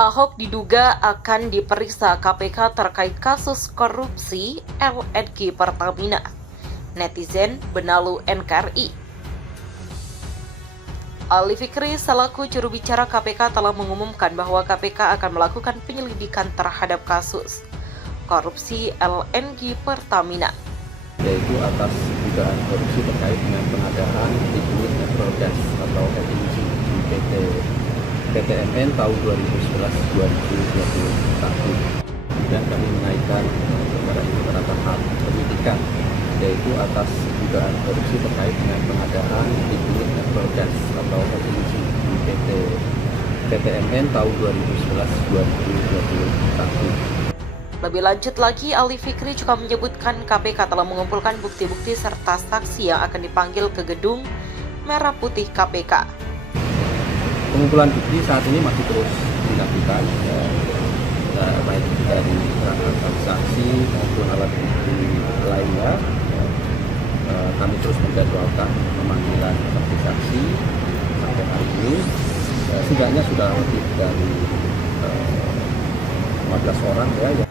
Ahok diduga akan diperiksa KPK terkait kasus korupsi LNG Pertamina. Netizen benalu NKRI. Ali Fikri selaku juru bicara KPK telah mengumumkan bahwa KPK akan melakukan penyelidikan terhadap kasus korupsi LNG Pertamina, yaitu atas dugaan korupsi terkait dengan pengadaan liquid natural gas atau LNG di PTMN tahun 2011-2021. Kemudian kami menaikkan perkara ini ke tahap penyidikan, yaitu atas dugaan korupsi terkait dengan pengadaan liquid natural gas atau LNG di PTMN tahun 2011-2021. Lebih lanjut lagi, Ali Fikri juga menyebutkan KPK telah mengumpulkan bukti-bukti serta saksi yang akan dipanggil ke gedung Merah Putih KPK. Pengumpulan bukti saat ini masih terus dilakukan, baik dari keterangan saksi maupun alat bukti lainnya. Kami terus menjadwalkan pemanggilan saksi-saksi sampai hari ini. Setidaknya sudah lebih dari 15 orang ya.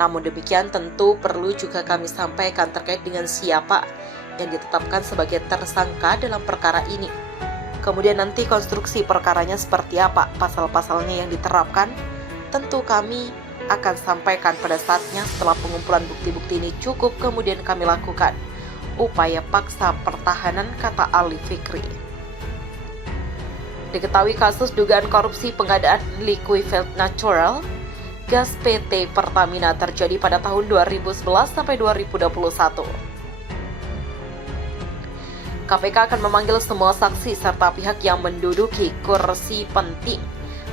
Namun demikian tentu perlu juga kami sampaikan terkait dengan siapa yang ditetapkan sebagai tersangka dalam perkara ini. Kemudian nanti konstruksi perkaranya seperti apa, pasal-pasalnya yang diterapkan, tentu kami akan sampaikan pada saatnya setelah pengumpulan bukti-bukti ini cukup, kemudian kami lakukan upaya paksa pertahanan, kata Ali Fikri. Diketahui kasus dugaan korupsi pengadaan liquefied natural gas PT Pertamina terjadi pada tahun 2011 sampai 2021. KPK akan memanggil semua saksi serta pihak yang menduduki kursi penting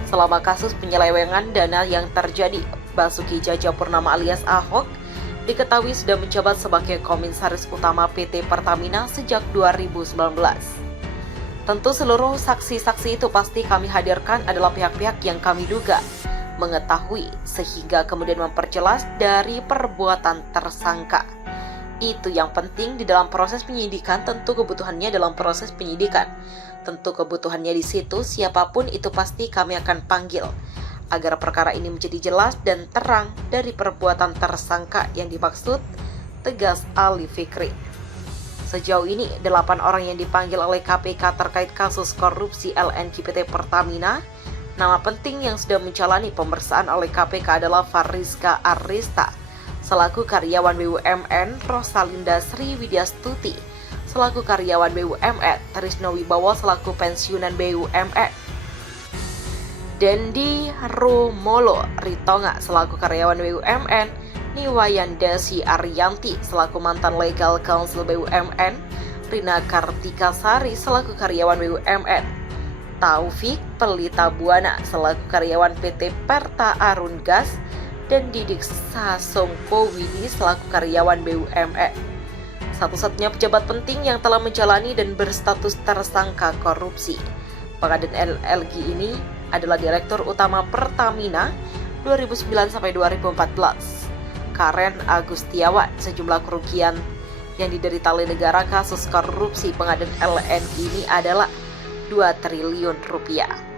selama kasus penyelewengan dana yang terjadi. Basuki Cahayapurnama alias Ahok diketahui sudah menjabat sebagai komisaris utama PT Pertamina sejak 2019. Tentu seluruh saksi-saksi itu pasti kami hadirkan adalah pihak-pihak yang kami duga mengetahui sehingga kemudian memperjelas dari perbuatan tersangka. Itu yang penting di dalam proses penyidikan, tentu kebutuhannya dalam proses penyidikan. Tentu kebutuhannya di situ, siapapun itu pasti kami akan panggil agar perkara ini menjadi jelas dan terang dari perbuatan tersangka yang dimaksud, tegas Ali Fikri. Sejauh ini 8 orang yang dipanggil oleh KPK terkait kasus korupsi LNG PT Pertamina. Nama penting yang sudah menjalani pemeriksaan oleh KPK adalah Fariska Arista selaku karyawan BUMN, Rosalinda Sri Widyastuti selaku karyawan BUMN, Trisno Wibowo selaku pensiunan BUMN, Dendi Rumolo Ritonga selaku karyawan BUMN, Niwayandasi Ariyanti selaku mantan legal counsel BUMN, Rina Kartika Sari selaku karyawan BUMN, Taufik Pelita Buana selaku karyawan PT Perta Arun Gas, dan Didik Sasongko Widi selaku karyawan BUMN. Satu-satunya pejabat penting yang telah menjalani dan berstatus tersangka korupsi pengadaan LNG ini adalah Direktur Utama Pertamina 2009 sampai 2014, Karen Agustiawan. Sejumlah kerugian yang diderita oleh negara kasus korupsi pengadaan LNG ini adalah 2 triliun rupiah.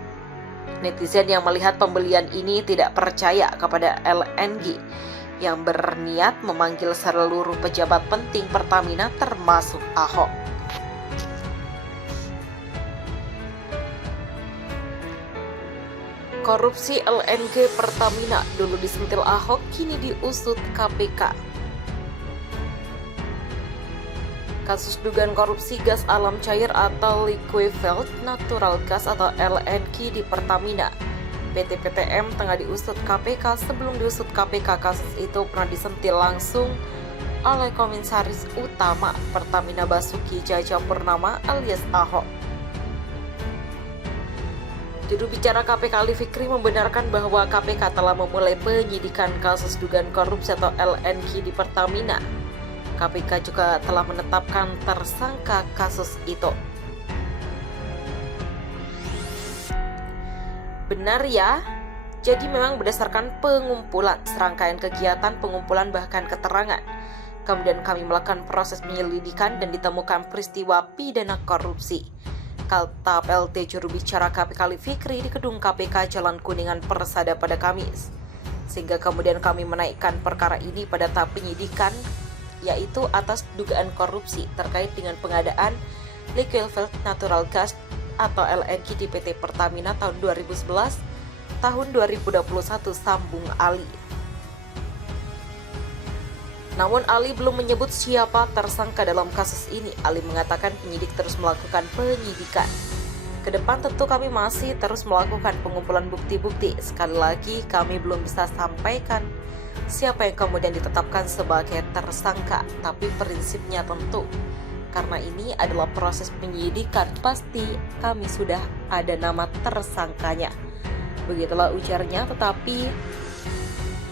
Netizen yang melihat pembelian ini tidak percaya kepada LNG yang berniat memanggil seluruh pejabat penting Pertamina termasuk Ahok. Korupsi LNG Pertamina dulu disentil Ahok, kini diusut KPK. Kasus dugaan korupsi gas alam cair atau liquefied natural gas atau LNG di Pertamina PT PTM tengah diusut KPK. Sebelum diusut KPK, kasus itu pernah disentil langsung oleh Komisaris Utama Pertamina Basuki Cahayapurnama alias Ahok. Juru bicara KPK Ali Fikri membenarkan bahwa KPK telah memulai penyidikan kasus dugaan korupsi atau LNG di Pertamina. KPK juga telah menetapkan tersangka kasus itu. Benar ya? Jadi memang berdasarkan pengumpulan, serangkaian kegiatan pengumpulan bahkan keterangan. Kemudian kami melakukan proses penyelidikan dan ditemukan peristiwa pidana korupsi. kata PLT juru bicara KPK Ali Fikri di gedung KPK Jalan Kuningan Persada pada Kamis. Sehingga kemudian kami menaikkan perkara ini pada tahap penyidikan, yaitu atas dugaan korupsi terkait dengan pengadaan liquefied natural gas atau LNG di PT Pertamina tahun 2011, tahun 2021, sambung Ali. Namun Ali belum menyebut siapa tersangka dalam kasus ini. Ali mengatakan penyidik terus melakukan penyidikan. Kedepan tentu kami masih terus melakukan pengumpulan bukti-bukti. Sekali lagi kami belum bisa sampaikan siapa yang kemudian ditetapkan sebagai tersangka. Tapi prinsipnya tentu karena ini adalah proses penyidikan, pasti kami sudah ada nama tersangkanya. Begitulah ujarnya, tetapi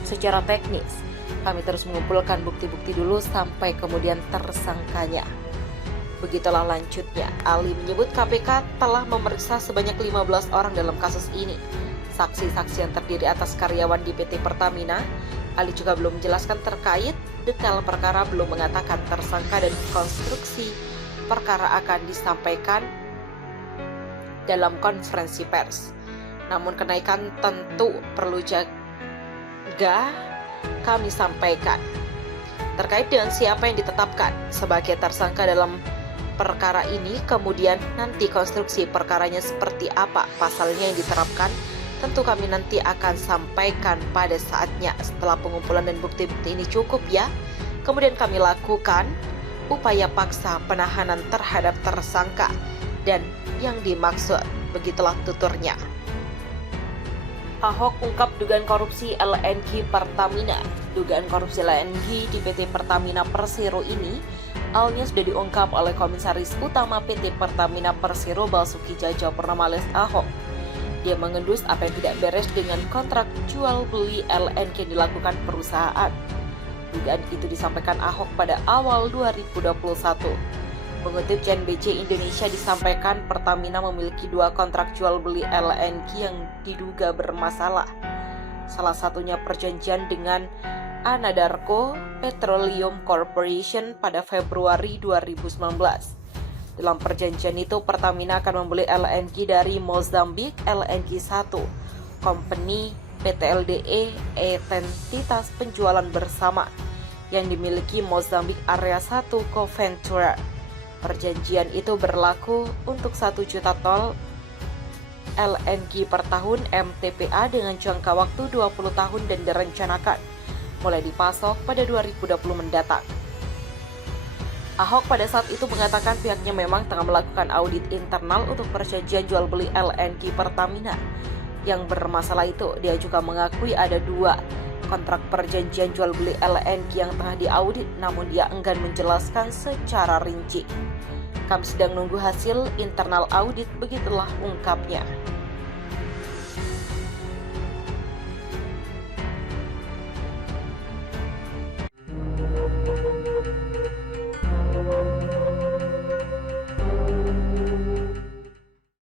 secara teknis kami terus mengumpulkan bukti-bukti dulu sampai kemudian tersangkanya. Begitulah lanjutnya. Ali menyebut KPK telah memeriksa sebanyak 15 orang dalam kasus ini. Saksi-saksi yang terdiri atas karyawan di PT Pertamina. Ali juga belum menjelaskan terkait detail perkara, belum mengatakan tersangka dan konstruksi perkara akan disampaikan dalam konferensi pers. Namun kenaikan tentu perlu jaga kami sampaikan terkait dengan siapa yang ditetapkan sebagai tersangka dalam perkara ini, kemudian nanti konstruksi perkaranya seperti apa, pasalnya yang diterapkan, tentu kami nanti akan sampaikan pada saatnya setelah pengumpulan dan bukti-bukti ini cukup ya. Kemudian kami lakukan upaya paksa penahanan terhadap tersangka dan yang dimaksud, begitulah tuturnya. Ahok ungkap dugaan korupsi LNG Pertamina. Dugaan korupsi LNG di PT Pertamina Persero ini awalnya sudah diungkap oleh Komisaris Utama PT Pertamina Persero Basuki Cahayapurnama alias Ahok. Dia mengendus apa yang tidak beres dengan kontrak jual beli LNG yang dilakukan perusahaan. Dugaan itu disampaikan Ahok pada awal 2021. Mengutip CNBC Indonesia, disampaikan Pertamina memiliki 2 kontrak jual beli LNG yang diduga bermasalah. Salah satunya perjanjian dengan Anadarko Petroleum Corporation pada Februari 2019. Dalam perjanjian itu, Pertamina akan membeli LNG dari Mozambik LNG 1, company PT LDE, entitas penjualan bersama yang dimiliki Mozambik Area 1 Co-Venture. Perjanjian itu berlaku untuk 1 juta ton LNG per tahun MTPA dengan jangka waktu 20 tahun dan direncanakan mulai dipasok pada 2020 mendatang. Ahok pada saat itu mengatakan pihaknya memang tengah melakukan audit internal untuk perjanjian jual beli LNG Pertamina. Yang bermasalah itu, dia juga mengakui ada 2 kontrak perjanjian jual beli LNG yang tengah diaudit, namun dia enggan menjelaskan secara rinci. Kami sedang nunggu hasil internal audit, begitulah ungkapnya.